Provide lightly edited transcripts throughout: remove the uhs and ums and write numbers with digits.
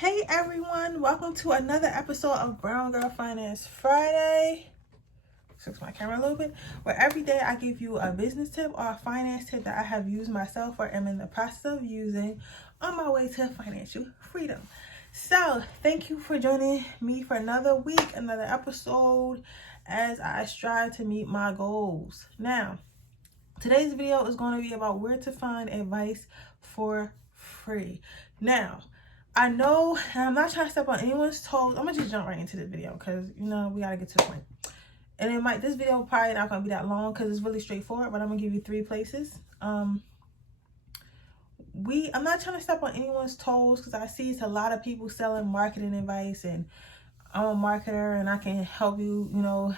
Hey everyone, welcome to another episode of Brown Girl Finance Friday. Fix my camera a little bit. Where every day I give you a business tip or a finance tip that I have used myself or am in the process of using on my way to financial freedom. So thank you for joining me for another week, another episode as I strive to meet my goals. Now, today's video is going to be about where to find advice for free. Now, I know, and I'm not trying to step on anyone's toes. I'm gonna just jump right into this video because we gotta get to the point. And this video probably not gonna be that long because it's really straightforward, but I'm gonna give you 3 places. I'm not trying to step on anyone's toes because I see it's a lot of people selling marketing advice, and I'm a marketer and I can help you,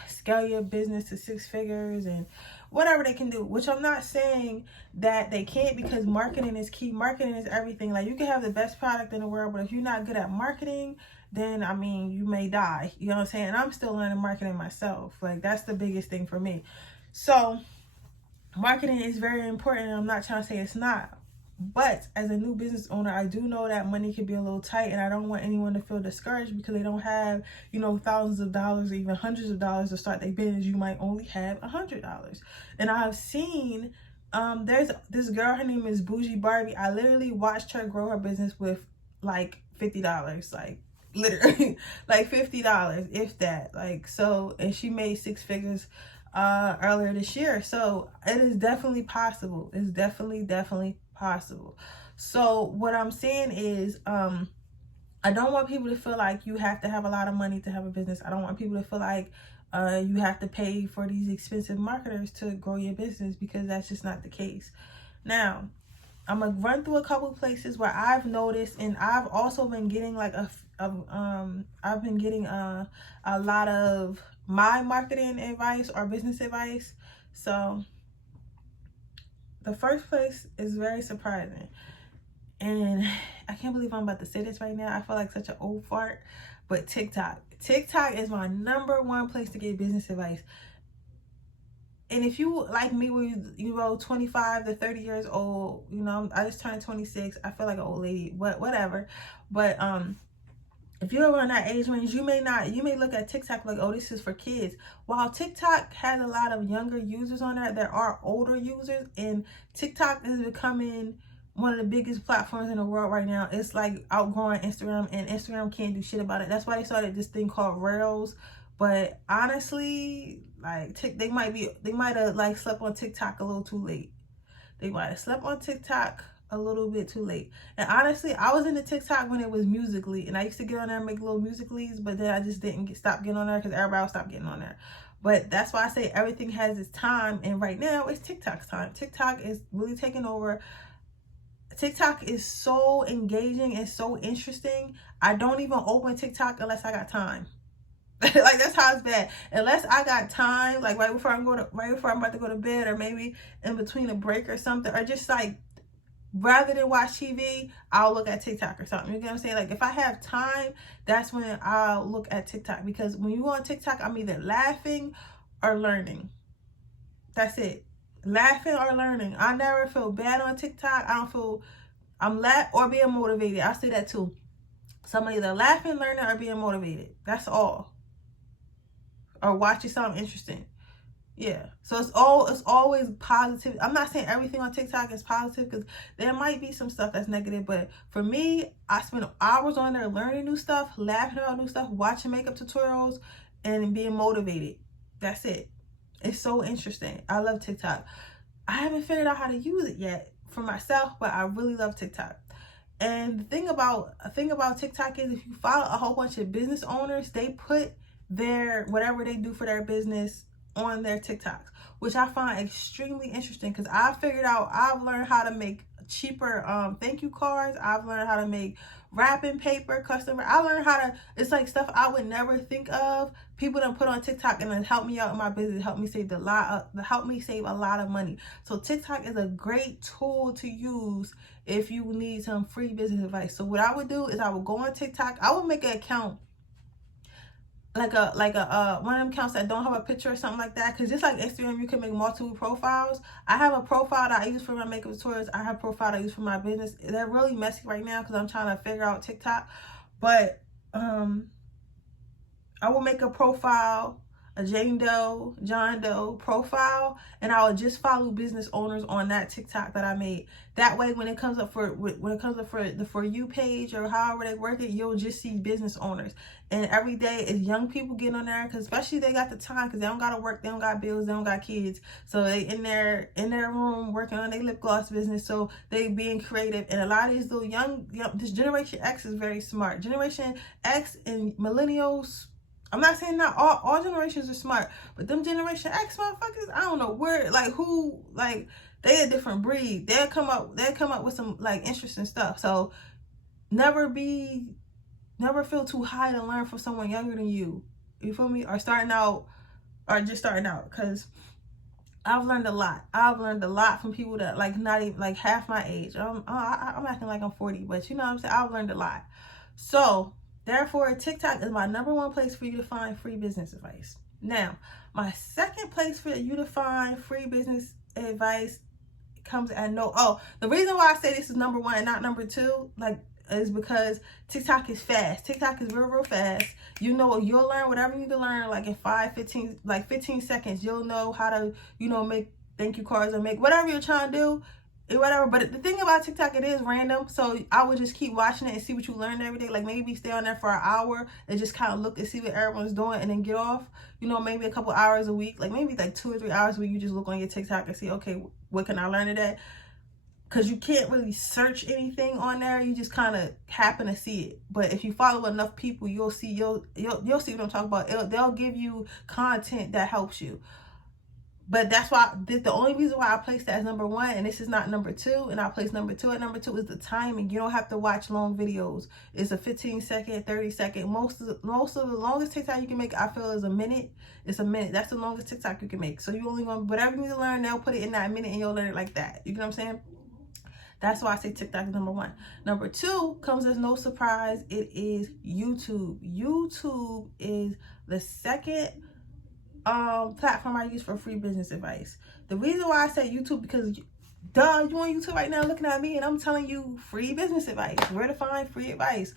scale your business to 6 figures and whatever they can do, which I'm not saying that they can't, because marketing is key. Marketing is everything. Like, you can have the best product in the world, but if you're not good at marketing, then you may die. You know what I'm saying? And I'm still learning marketing myself. Like, that's the biggest thing for me. So marketing is very important, and I'm not trying to say it's not. But as a new business owner, I do know that money can be a little tight, and I don't want anyone to feel discouraged because they don't have, thousands of dollars or even hundreds of dollars to start their business. You might only have $100. And I have seen, there's this girl, her name is Bougie Barbie. I literally watched her grow her business with like $50, like literally like $50, if that. Like, so, and she made 6 figures earlier this year. So it is definitely possible. It's definitely possible. So what I'm saying is, I don't want people to feel like you have to have a lot of money to have a business. I don't want people to feel like you have to pay for these expensive marketers to grow your business, because that's just not the case. Now, I'm gonna run through a couple places where I've noticed, and I've also been getting like I've been getting a lot of my marketing advice or business advice. So the first place is very surprising, and I can't believe I'm about to say this right now. I feel like such an old fart, but TikTok is my #1 place to get business advice. And if you like me, when you 25 to 30 years old, I just turned 26. I feel like an old lady, but whatever. But if you're around that age range, you may look at TikTok like, oh, this is for kids. While TikTok has a lot of younger users on there are older users, and TikTok is becoming one of the biggest platforms in the world right now. It's like outgrowing Instagram, and Instagram can't do shit about it. That's why they started this thing called Reels. But honestly, like, they might have like slept on TikTok a little too late. They might have slept on TikTok a little bit too late. And honestly, I was into TikTok when it was Musical.ly, and I used to get on there and make little Musical.lys, but then I just didn't stop getting on there because everybody else stopped getting on there. But that's why I say everything has its time, and right now it's TikTok's time. TikTok is really taking over. TikTok is so engaging and so interesting. I don't even open TikTok unless I got time. Like, that's how it's bad. Unless I got time, like right before I'm about to go to bed, or maybe in between a break or something, or just like, rather than watch TV, I'll look at TikTok or something. You get what I'm saying? Like, if I have time, that's when I'll look at TikTok, because when you go on TikTok, I'm either laughing or learning. That's it. Laughing or learning. I never feel bad on TikTok. I'm or being motivated. I'll say that too. So I'm either laughing, learning, or being motivated. That's all. Or watching something interesting. Yeah. So it's always positive. I'm not saying everything on TikTok is positive, because there might be some stuff that's negative. But for me, I spend hours on there learning new stuff, laughing about new stuff, watching makeup tutorials, and being motivated. That's it. It's so interesting. I love TikTok. I haven't figured out how to use it yet for myself, but I really love TikTok. And the thing about TikTok is, if you follow a whole bunch of business owners, they put their whatever they do for their business on their TikToks, which I find extremely interesting, because I've learned how to make cheaper thank you cards. I've learned how to make wrapping paper, I learned how to, it's like stuff I would never think of. People done put on TikTok and then help me out in my business, help me save a lot of money. So TikTok is a great tool to use if you need some free business advice. So what I would do is I would go on TikTok. I would make an account, like a one of them accounts that don't have a picture or something like that, because just like Instagram, you can make multiple profiles. I have a profile that I use for my makeup tutorials. I have a profile that I use for my business. They're really messy right now because I'm trying to figure out TikTok, But I will make a profile, a Jane Doe, John Doe profile, and I will just follow business owners on that TikTok that I made. That way, when it comes up for the For You page or however they work it, you'll just see business owners. And every day is young people getting on there, because especially they got the time, because they don't gotta work, they don't got bills, they don't got kids, so they in their room working on their lip gloss business. So they being creative, and a lot of these little young this Generation X is very smart. Generation X and millennials. I'm not saying not all generations are smart, but them Generation X motherfuckers, I don't know where, like, who, like, they a different breed. They'll come up with some, like, interesting stuff. So never feel too high to learn from someone younger than you. You feel me? Or just starting out, because I've learned a lot. I've learned a lot from people that, like, not even, like, half my age. I'm acting like I'm 40, but you know what I'm saying? I've learned a lot. So therefore, TikTok is my #1 place for you to find free business advice. Now, my second place for you to find free business advice comes at the reason why I say this is #1 and not #2, like, is because TikTok is fast. TikTok is real fast. You know, you'll learn whatever you need to learn, like, in 15 seconds. You'll know how to, make thank you cards or make whatever you're trying to do. Whatever. But the thing about TikTok, it is random, so I would just keep watching it and see what you learn every day. Like, maybe stay on there for an hour and just kind of look and see what everyone's doing, and then get off. Maybe a couple hours a week, like maybe like 2 or 3 hours a week, you just look on your TikTok and see, okay, what can I learn today? Because you can't really search anything on there. You just kind of happen to see it. But if you follow enough people, you'll see what I'm talking about. They'll give you content that helps you. But that's why the only reason why I placed that as #1, and this is not #2, and I placed #2 at #2, is the timing. You don't have to watch long videos. It's a 15-second, 30-second. Most of the longest TikTok you can make, I feel, is a minute. It's a minute. That's the longest TikTok you can make. So you only want whatever you need to learn, they'll put it in that minute, and you'll learn it like that. You know what I'm saying? That's why I say TikTok is #1. #2 comes as no surprise. It is YouTube. YouTube is the second platform I use for free business advice. The reason why I say YouTube, because you on YouTube right now looking at me and I'm telling you free business advice, where to find free advice.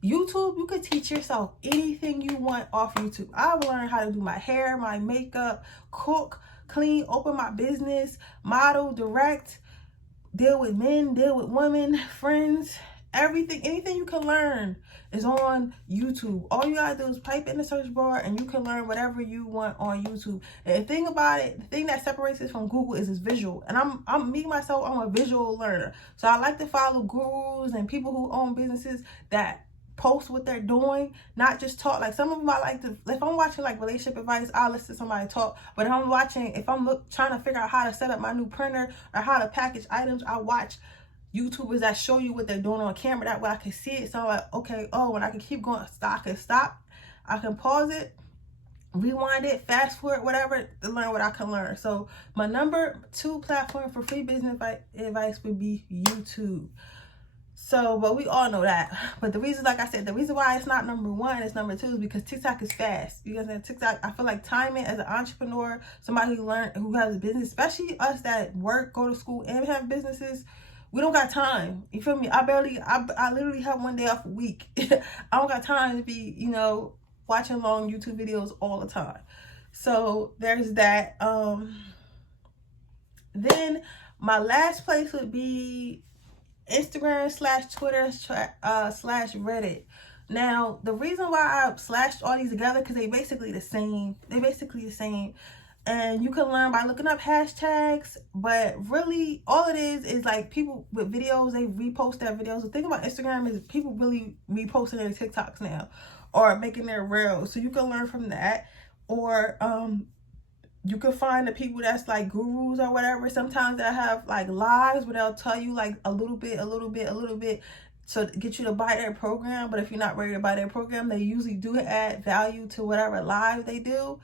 YouTube, you could teach yourself anything you want off YouTube. I've learned how to do my hair, my makeup, cook, clean, open my business, model, direct, deal with men, deal with women, friends, everything, anything you can learn is on YouTube. All you gotta do is type in the search bar and you can learn whatever you want on YouTube. And the thing about it, the thing that separates it from Google is it's visual. And I'm a visual learner. So I like to follow gurus and people who own businesses that post what they're doing, not just talk. Like, some of them I like to, if I'm watching like relationship advice, I'll listen to somebody talk. But if I'm trying to figure out how to set up my new printer or how to package items, I watch YouTubers that show you what they're doing on camera. That way I can see it. So I'm like, okay, and I can keep going. I can stop. I can pause it, rewind it, fast forward, whatever, to learn what I can learn. So my #2 platform for free business advice would be YouTube. So, but we all know that. But the reason, like I said, the reason why it's not #1, it's #2 is because TikTok is fast. You guys know TikTok, I feel like timing as an entrepreneur, somebody who has a business, especially us that work, go to school, and have businesses, we don't got time. You feel me? I literally have one day off a week. I don't got time to be, watching long YouTube videos all the time. So there's that. Then my last place would be Instagram/Twitter /Reddit. Now, the reason why I slashed all these together, because they basically the same. And you can learn by looking up hashtags, but really all it is like people with videos, they repost their videos. The thing about Instagram is people really reposting their TikToks now or making their reels. So you can learn from that. Or you can find the people that's like gurus or whatever. Sometimes they'll have like lives where they'll tell you like a little bit so to get you to buy their program. But if you're not ready to buy their program, they usually do add value to whatever live they do.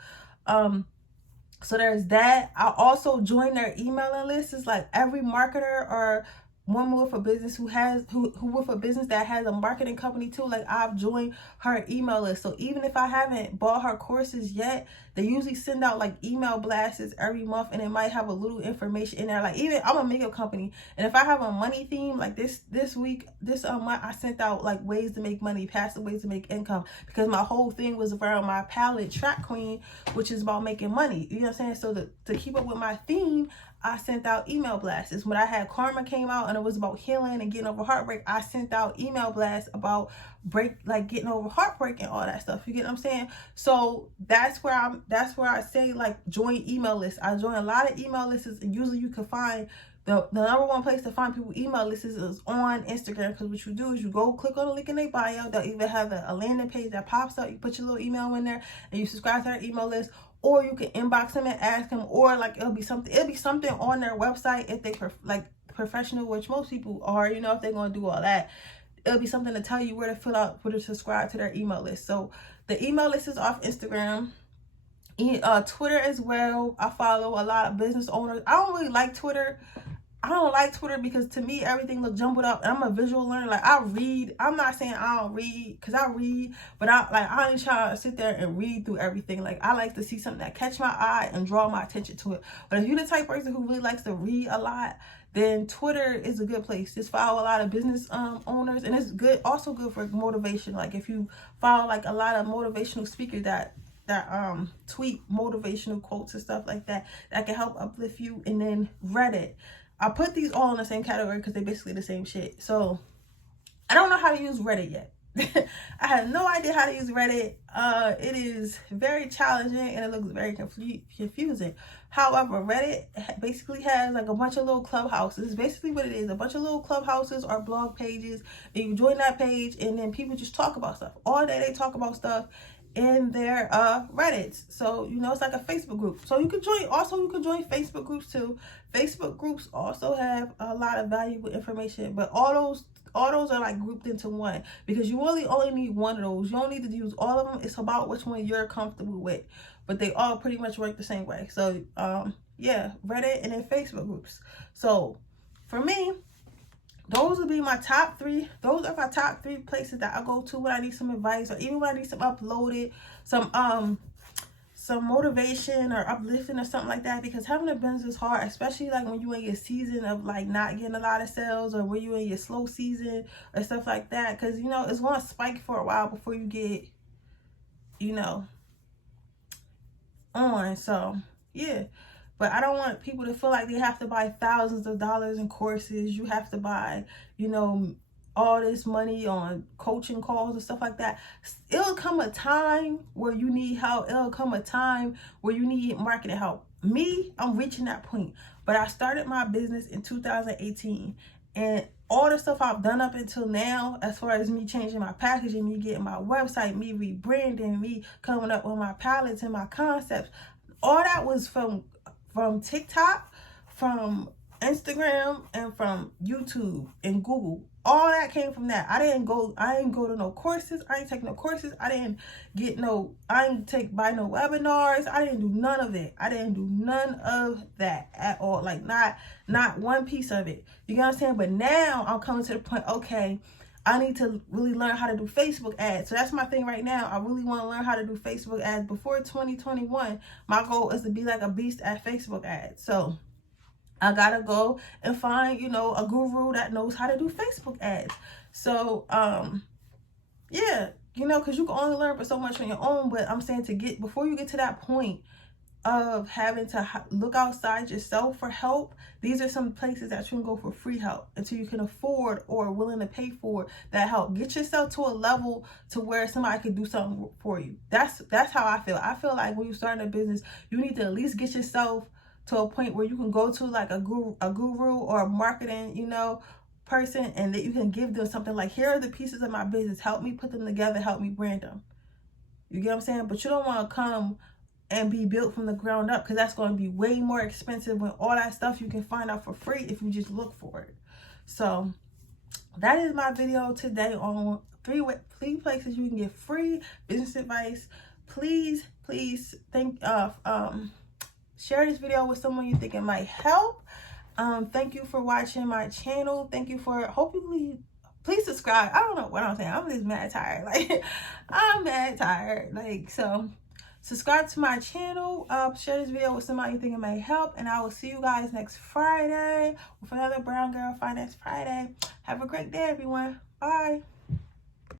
So there's that. I also join their emailing list. It's like every marketer or woman with a business who with a business that has a marketing company too. Like, I've joined her email list. So even if I haven't bought her courses yet, they usually send out like email blasts every month, and it might have a little information in there. Like, even I'm a makeup company, and if I have a money theme, like this month, I sent out like ways to make money, passive ways to make income, because my whole thing was around my palette Track Queen, which is about making money. You know what I'm saying? So to keep up with my theme, I sent out email blasts. When I had Karma came out and it was about healing and getting over heartbreak, I sent out email blasts about getting over heartbreak and all that stuff. You get what I'm saying? So that's where I say, like, join email lists. I join a lot of email lists, and usually you can find the number one place to find people email lists is on Instagram. Because what you do is you go click on the link in their bio. They'll even have a landing page that pops up. You put your little email in there and you subscribe to their email list. Or you can inbox them and ask them, or like it'll be something on their website if they like professional, which most people are, you know, if they're gonna do all that. It'll be something to tell you where to subscribe to their email list. So the email list is off Instagram, Twitter as well. I follow a lot of business owners. I don't really like Twitter. I don't like Twitter because to me everything looks jumbled up, and I'm a visual learner. Like, I read. I'm not saying I don't read, because I read, but I ain't trying to sit there and read through everything. Like, I like to see something that catch my eye and draw my attention to it. But if you're the type of person who really likes to read a lot, then Twitter is a good place. Just follow a lot of business owners, and it's also good for motivation. Like, if you follow like a lot of motivational speakers that tweet motivational quotes and stuff like that can help uplift you. And then Reddit. I put these all in the same category because they're basically the same shit. So I don't know how to use Reddit yet. I have no idea how to use Reddit. It is very challenging and it looks very confusing. However, Reddit basically has like a bunch of little clubhouses. It's basically what it is. A bunch of little clubhouses or blog pages. And you join that page and then people just talk about stuff. All day they talk about stuff in their Reddits. So, you know, it's like a Facebook group. So you can join Facebook groups too. Facebook groups also have a lot of valuable information, but all those are like grouped into one, because you really only need one of those. You don't need to use all of them. It's about which one you're comfortable with, but they all pretty much work the same way. So yeah, Reddit and then Facebook groups. So for me, those would be my top three. Those are my top three places that I go to when I need some advice, or even when I need some uploaded, some motivation or uplifting or something like that. Because having a business is hard, especially like when you're in your season of like not getting a lot of sales, or when you're in your slow season or stuff like that. Because, you know, it's going to spike for a while before you get, you know, on. So yeah. But I don't want people to feel like they have to buy thousands of dollars in courses. You have to buy, you know, all this money on coaching calls and stuff like that. It'll come a time where you need help. It'll come a time where you need marketing help. Me, I'm reaching that point. But I started my business in 2018. And all the stuff I've done up until now, as far as me changing my packaging, me getting my website, me rebranding, me coming up with my palettes and my concepts, all that was from TikTok, from Instagram, and from YouTube and Google. All that came from that. I didn't go to no courses. I ain't take no courses. I didn't buy no webinars. I didn't do none of it. I didn't do none of that at all. Like, not one piece of it. You know what I'm saying? But now I'm coming to the point, okay, I need to really learn how to do Facebook ads. So that's my thing right now. I really want to learn how to do Facebook ads. Before 2021, my goal is to be like a beast at Facebook ads. So I gotta go and find, you know, a guru that knows how to do Facebook ads. So yeah, you know, because you can only learn for so much on your own. But I'm saying, before you get to that point of having to look outside yourself for help, these are some places that you can go for free help until you can afford or willing to pay for that help. Get yourself to a level to where somebody can do something for you. That's how I feel. I feel like when you start a business, you need to at least get yourself to a point where you can go to like a guru or a marketing, you know, person, and that you can give them something like, here are the pieces of my business, help me put them together, help me brand them. You get what I'm saying? But you don't want to come and be built from the ground up, because that's going to be way more expensive when all that stuff you can find out for free if you just look for it. So that is my video today on three places you can get free business advice. Please share this video with someone you think it might help. Thank you for watching my channel. Thank you for, hopefully, please subscribe. I don't know what I'm saying. I'm just mad tired. Like, I'm mad tired. Like, so subscribe to my channel. Share this video with somebody you think it may help. And I will see you guys next Friday with another Brown Girl Finance Friday. Have a great day, everyone. Bye.